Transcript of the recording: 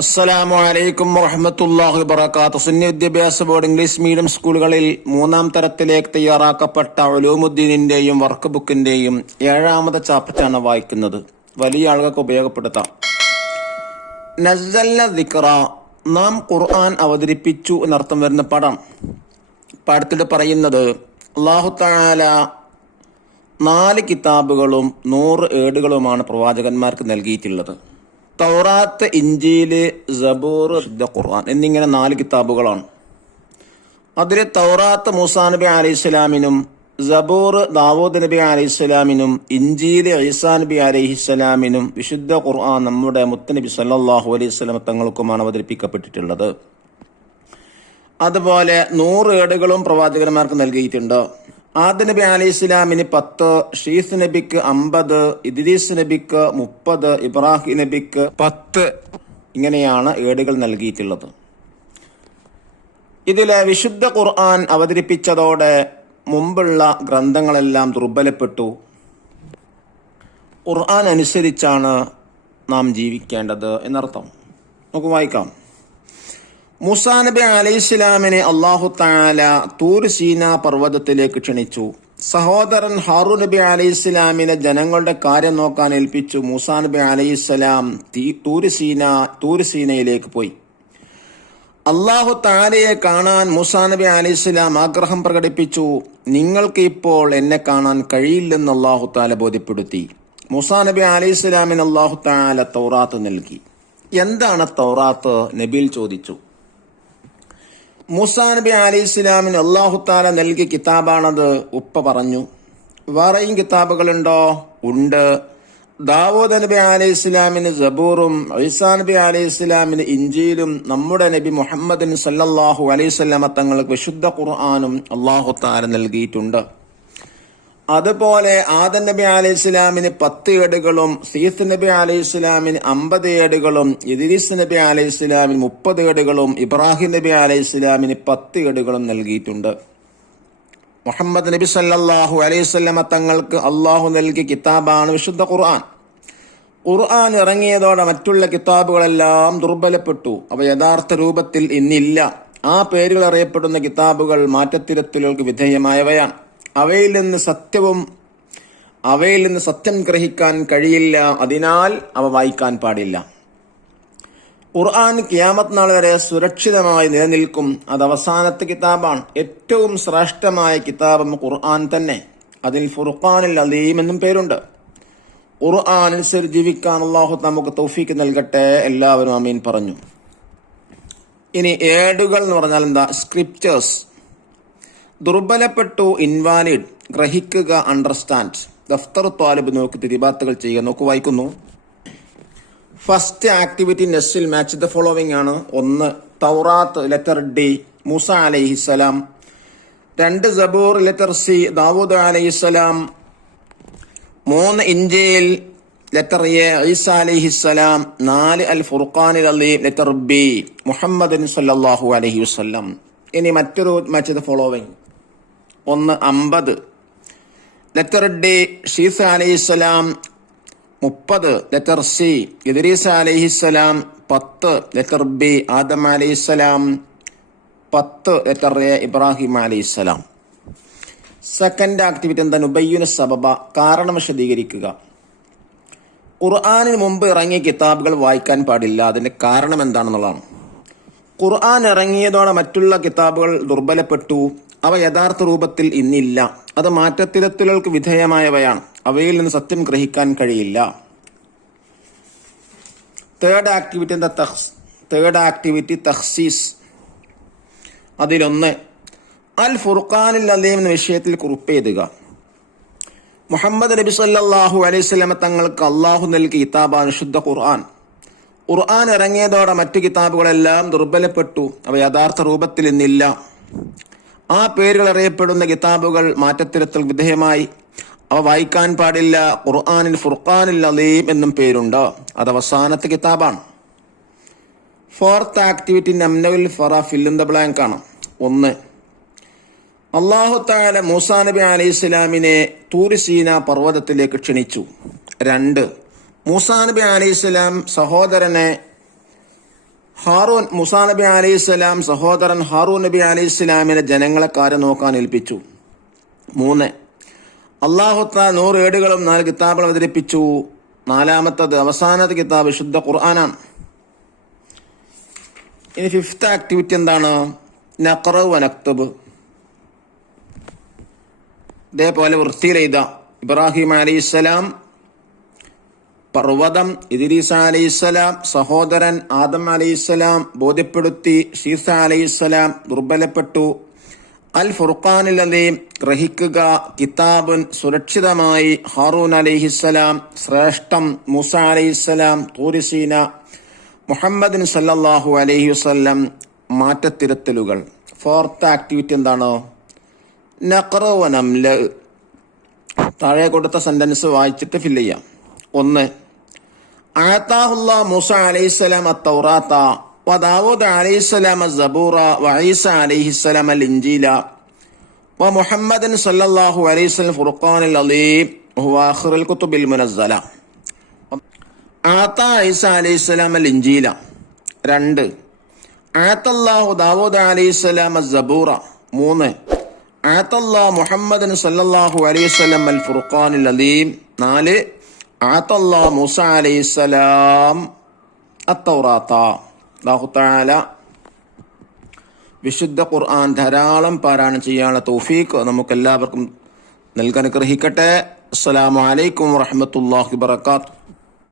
അസ്സലാമു അലൈക്കും വറഹ്മത്തുള്ളാഹി വബറകാതുഹു. സുന്നി വിദ്യാഭ്യാസ ബോർഡ് ഇംഗ്ലീഷ് മീഡിയം സ്കൂളുകളിൽ 3-ാം തരത്തിലേക്ക് തയ്യാറാക്കപ്പെട്ട ഉലൂമുദ്ദീനിന്റെയും വർക്ക് ബുക്കിന്റെയും 7-ാമത്തെ ചാപ്റ്ററാണ് വായിക്കുന്നത്. വലിയ ആളുകൾക്ക് ഉപയോഗപ്പെടുത്താം. നസ്സൽന ദിക്റ, നാം ഖുർആൻ അവതരിപ്പിച്ചു എന്നർത്ഥം വരുന്ന പാഠത്തിൽ പറയുന്നത് അല്ലാഹു തആല 4 കിതാബുകളും 100 ഏടുകളുമാണ് പ്രവാചകന്മാർക്ക് നൽകിയിട്ടുള്ളത്. തൗറാത്ത്, ഇഞ്ചീല്, സബൂർ, ഖുർആൻ എന്നിങ്ങനെ 4 കിതാബുകളാണ്. അതിൽ തൗറാത്ത് മൂസാ നബി അലൈഹിസ്സലാമിനും, സബൂർ ദാവൂദ് നബി അലൈഹിസ്സലാമിനും, ഇഞ്ചീല് ഈസാ നബി അലൈഹിസ്സലാമിനും, വിശുദ്ധ ഖുർആൻ നമ്മുടെ മുത്തനബി സല്ലല്ലാഹു അലൈഹി വസല്ലം തങ്ങൾക്കുമാണ് അവതരിപ്പിക്കപ്പെട്ടിട്ടുള്ളത്. അതുപോലെ 100 ഏടുകളും പ്രവാചകന്മാർക്ക് നൽകിയിട്ടുണ്ട്. ആദം നബി അലൈഹി സ്വലാമിന് 10, ഷീസ് നബിക്ക് 50, ഇദ്രീസ് നബിക്ക് 30, ഇബ്രാഹിം നബിക്ക് 10. ഇങ്ങനെയാണ് ഏടുകൾ നൽകിയിട്ടുള്ളത്. ഇതിലെ വിശുദ്ധ ഖുർആൻ അവതരിപ്പിച്ചതോടെ മുമ്പുള്ള ഗ്രന്ഥങ്ങളെല്ലാം ദുർബലപ്പെട്ടു. ഖുർആൻ അനുസരിച്ചാണ് നാം ജീവിക്കേണ്ടത് എന്നർത്ഥം. നമുക്ക് വായിക്കാം. മൂസാ നബി അലൈഹിസ്സലാമിനെ അല്ലാഹു തആല തൂർ സീന പർവ്വതത്തിലേക്ക് ക്ഷണിച്ചു. സഹോദരൻ ഹാറൂൻ നബി അലൈഹിസ്സലാമിനെ ജനങ്ങളുടെ കാര്യം നോക്കാൻ ഏൽപ്പിച്ചു. മൂസാ നബി അലൈഹിസ്സലാം തൂർ സീനയിലേക്ക് പോയി. അല്ലാഹു തആലയെ കാണാൻ മൂസാ നബി അലൈഹിസ്സലാം ആഗ്രഹം പ്രകടിപ്പിച്ചു. നിങ്ങൾക്ക് ഇപ്പോൾ എന്നെ കാണാൻ കഴിയില്ലെന്ന് അല്ലാഹു തആല ബോധ്യപ്പെടുത്തി. മൂസാ നബി അലൈഹിസ്സലാമിന് അല്ലാഹു തആല തൗറാത്ത് നൽകി. എന്താണ് തൗറാത്ത്? നബിയിൽ ചോദിച്ചു. മൂസാ നബി അലൈഹി സ്വലാമിന് അല്ലാഹു തആല നൽകിയ കിതാബാണത്. ഉപ്പ പറഞ്ഞു. വേറെയും കിതാബുകളുണ്ടോ? ഉണ്ട്. ദാവൂദ് നബി അലൈഹി സ്വലാമിന് സബൂറും, ഈസാ നബി അലൈഹി സ്വലാമിന് ഇഞ്ചീലും, നമ്മുടെ നബി മുഹമ്മദ് സല്ലല്ലാഹു അലൈഹി വസല്ലം തങ്ങൾക്ക് വിശുദ്ധ ഖുർആനും അല്ലാഹു തആല നൽകിയിട്ടുണ്ട്. അതുപോലെ ആദം നബി അലൈഹി സ്വലാമിന് 10 ഏടുകളും, സീസ് നബി അലൈഹി സ്വലാമിന് 50 ഏടുകളും, ഇദ്രീസ് നബി അലൈഹി സ്വലാമിന് 30 ഏടുകളും, ഇബ്രാഹിം നബി അലൈഹി സ്വലാമിന് 10 ഏടുകളും നൽകിയിട്ടുണ്ട്. മുഹമ്മദ് നബി സല്ലല്ലാഹു അലൈഹി വസല്ലം തങ്ങൾക്ക് അള്ളാഹു നൽകിയ കിതാബാണ് വിശുദ്ധ ഖുർആൻ. ഖുർആൻ ഇറങ്ങിയതോടെ മറ്റുള്ള കിതാബുകളെല്ലാം ദുർബലപ്പെട്ടു. അവ യഥാർത്ഥ രൂപത്തിൽ ഇന്നില്ല. ആ പേരുകൾ അറിയപ്പെടുന്ന കിതാബുകൾ മാറ്റത്തിരുത്തലുകൾക്ക് വിധേയമായവയാണ്. അവയിൽ നിന്ന് സത്യം ഗ്രഹിക്കാൻ കഴിയില്ല. അതിനാൽ അവ വായിക്കാൻ പാടില്ല. ഖുർആൻ ഖിയാമത്ത് നാൾ വരെ സുരക്ഷിതമായി നിലനിൽക്കും. അത് അവസാനത്തെ കിതാബാണ്. ഏറ്റവും ശ്രേഷ്ഠമായ കിതാബും ഖുർആൻ തന്നെ. അതിൽ ഫുർഖാനിൽ അലീം എന്നും പേരുണ്ട്. ഖുർആൻ അനുസരിച്ച് ജീവിക്കാൻ അല്ലാഹു നമുക്ക് തൗഫീക്ക് നൽകട്ടെ. എല്ലാവരും ആമീൻ പറഞ്ഞു. ഇനി ഏടുകൾ എന്ന് പറഞ്ഞാൽ എന്താ? സ്ക്രിപ്റ്റേഴ്സ്. ദുർബലപ്പെട്ടു, ഇൻവാലിഡ്, ഗ്രഹിക്കുക, അണ്ടർസ്റ്റാൻഡ്. ദഫ്തർ ത്വാലിബ് നോക്ക് തിരിബാത്തുകൾ ചെയ്യുക. നോക്ക് വായിക്കുന്നു. ഫസ്റ്റ് ആക്ടിവിറ്റി നെസ്റ്റിൽ മാച്ച് ദ ഫോളോവിംഗ് ആണ്. 1 തൗറാത്ത്, ലെറ്റർ ഡി, മൂസ അലൈഹിസ്സലാം. 2 സബൂർ, ലെറ്റർ സി, ദാവൂദ് അലൈഹിസ്സലാം. 3 ഇഞ്ചീൽ, ലെറ്റർ എ, ഈസ അലൈഹിസ്സലാം. 4 അൽ ഫുർഖാനിൽ അലീം, ലെറ്റർ ബി, മുഹമ്മദ് സല്ലല്ലാഹു അലൈഹി വസല്ലം. ഇനി മറ്റൊരു match the following. 1 50, letter D, ഷീസ അലൈഹിസ്സലാം 30, ലെറ്റർ സി, ഇദ്രീസ് അലൈഹിസ്സലാം 10, ലെറ്റർ ബി, ആദം അലൈഹിസ്സലാം 10, ലെറ്റർ എ, ഇബ്രാഹിം അലൈഹിസ്സലാം. സെക്കൻഡ് ആക്ടിവിറ്റി എന്താണ്? ഉബയ്യുന സബബ, കാരണം വിശദീകരിക്കുക. ഖുർആനിന് മുമ്പ് ഇറങ്ങിയ കിതാബുകൾ വായിക്കാൻ പാടില്ല. അതിന്റെ കാരണം എന്താണെന്നുള്ളതാണ്. ഖുർആൻ ഇറങ്ങിയതോടെ മറ്റുള്ള കിതാബുകൾ ദുർബലപ്പെട്ടു. അവ യഥാർത്ഥ രൂപത്തിൽ ഇന്നില്ല. അത് മാറ്റത്തിരുത്തലുകൾക്ക് വിധേയമായവയാണ്. അവയിൽ നിന്ന് സത്യം ഗ്രഹിക്കാൻ കഴിയില്ല. തേർഡ് ആക്ടിവിറ്റി തഖ്സീസ്. അതിലൊന്ന് അൽ ഫുർഖാനിൽ അലീം എന്ന വിഷയത്തിൽ കുറിപ്പ് എഴുതുക. മുഹമ്മദ് നബി സല്ലല്ലാഹു അലൈഹി വസല്ലം തങ്ങൾക്ക് അള്ളാഹു നൽകിയ കിതാബാണ് വിശുദ്ധ ഖുർആൻ. ഖുർആൻ ഇറങ്ങിയതോടെ മറ്റു കിതാബുകളെല്ലാം ദുർബലപ്പെട്ടു. അവ യഥാർത്ഥ രൂപത്തിൽ ഇന്നില്ല. ആ പേരുകൾ അറിയപ്പെടുന്ന കിതാബുകൾ മാറ്റത്തിരുത്തൽ വിധേയമായി. അവ വായിക്കാൻ പാടില്ല. ഖുർആനിൽ ഫുർഖാനിൽ അലീം എന്നും പേരുണ്ട്. അത് അവസാനത്തെ കിതാബാണ്. ഫോർത്ത് ആക്ടിവിറ്റി നംനവിൽ ഫറ ഫിൽ ഇൻ ദ ബ്ലാങ്ക് ആണ്. 1 അല്ലാഹു തആല മൂസാ നബി അലൈഹിസ്സലാമിനെ തൂർ സീന പർവ്വതത്തിലേക്ക് ക്ഷണിച്ചു. 2 മൂസാ നബി അലൈഹിസ്സലാം സഹോദരനെ മൂസാ നബി അലൈഹിസ്സലാം സഹോദരൻ ഹാറൂൻ നബി അലൈഹിസ്സലാമിനെ ജനങ്ങളെ കാര്യം നോക്കാൻ ഏൽപ്പിച്ചു. 3. അല്ലാഹു തആല 100 ഏടുകളും 4 കിതാബുകളും അവതരിപ്പിച്ചു. 4-മത്തത് അവസാനത്തെ കിതാബ് വിശുദ്ധ ഖുർആനാണ്. ഇനി 5th ആക്ടിവിറ്റി എന്താണ്? നഖറഉ വ നക്തുബ്. ഇതേപോലെ വൃത്തിയിൽ എഴുതാം. ഇബ്രാഹിം അലൈഹിസ്സലാം, പർവ്വതം, ഇദ്രീസ് അലൈഹിസ്സലാം, സഹോദരൻ ആദം അലൈഹിസ്സലാം ബോധ്യപ്പെടുത്തി, ശീസ അലൈഹിസ്സലാം ദുർബലപ്പെട്ടു, അൽ ഫുർഖാനിൽ അലീം ഗ്രഹിക്കുക, കിതാബുൻ സുരക്ഷിതമായി, ഹാറൂൻ അലൈഹിസ്സലാം ശ്രേഷ്ഠം, മൂസ അലൈഹിസ്സലാം തൂരിസീന, മുഹമ്മദിൻ സല്ലല്ലാഹു അലൈഹി വസല്ലം മാറ്റത്തിരുത്തലുകൾ. 4th ആക്ടിവിറ്റി എന്താണ്? നഖറഉ വ നംല. താഴെ കൊടുത്ത സെന്റൻസ് വായിച്ചിട്ട് ഫില്ല് ചെയ്യാം. 1. ആതാഹുല്ലാഹു മൂസ അലൈഹിസ്സലാം അത്തൗറാത്ത വ ദാവൂദ് അലൈഹിസ്സലാം അസ്സബൂറ വ ഈസ അലൈഹിസ്സലാം അൽ ഇൻജീല വ മുഹമ്മദൻ സല്ലല്ലാഹു അലൈഹി വസല്ലം ഫുർഖാനുൽ അലീം വഹുവ ആഖിറുൽ കുതുബിൽ മുനസ്സല. ആതാ ഈസ അലൈഹിസ്സലാം അൽ ഇൻജീല. 2. ആതല്ലാഹു ദാവൂദ് അലൈഹിസ്സലാം അസ്സബൂറ. 3. ആതല്ലാഹു മുഹമ്മദൻ സല്ലല്ലാഹു അലൈഹി വസല്ലം അൽ ഫുർഖാനുൽ അലീം. 4. ആതല്ലാഹു മൂസ അലൈഹിസ്സലാം അത്തൗറാത്ത. അല്ലാഹു തആല വിശുദ്ധ ഖുർആൻ ധാരാളം പാരായണം ചെയ്യാനുള്ള തൗഫീഖ് നമുക്കെല്ലാവർക്കും നൽകാൻ അനുഗ്രഹിക്കട്ടെ. അസ്സലാമു അലൈക്കും വറഹ്മത്തുള്ളാഹി വബറകാതുഹു.